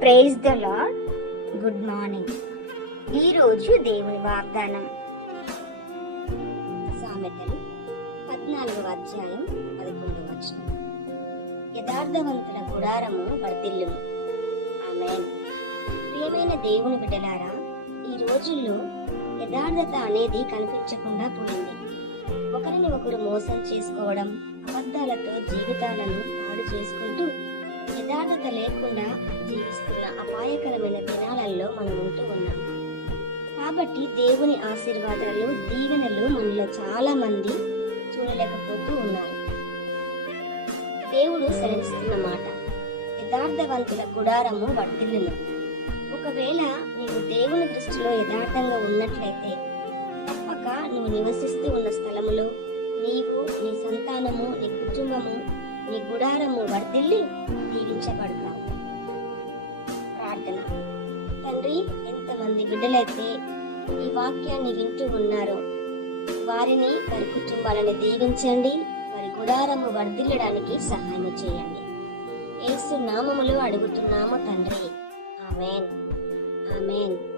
Praise the Lord good morning ఈరోజు దేవుని వాగ్దానం. సామెతలు పద్నాలుగవ అధ్యాయం పదకొండవ వచనం. యథార్థవంతుల గుడారము వర్ధిల్లును. ఆమె ప్రియమైన దేవుని బిడ్డలారా ఈ రోజుల్లో యథార్థత అనేది కనిపించకుండా పోయింది. ఒకరిని ఒకరు మోసం చేసుకోవడం అబద్ధాలతో జీవితాలను పాడు చేసుకుంటూ యథార్థత లేకుండా అపాయకరమైన దినాలలో మనం ఉంటూ ఉన్నాం. కాబట్టి దేవుని ఆశీర్వాదాలు దీవెనలు మనలో చాలా మంది చూడలేకపోతూ ఉన్నారు. దేవుడు సెలవిస్తున్న మాట యథార్థవంతుల గుడారము వర్తిల్లును ఒకవేళ నీవు దేవుని దృష్టిలో యథార్థంగా ఉన్నట్లయితే తప్పక నువ్వు నివసిస్తూ ఉన్న స్థలములో నీవు నీ సంతానము నీ కుటుంబము నీ గుడారము వర్ధిల్లి దీవించబడతావు. తండ్రి ఎంతమంది బిడ్డలైతే ఈ వాక్యాన్ని వింటూ ఉన్నారో. వారిని వారి కుటుంబాలను దీవించండి వారి గుడారము వర్ధిల్లడానికి సహాయం చేయండి. ఏసు నామములు అడుగుతున్నాము తండ్రి. ఆమెన్. ఆమెన్.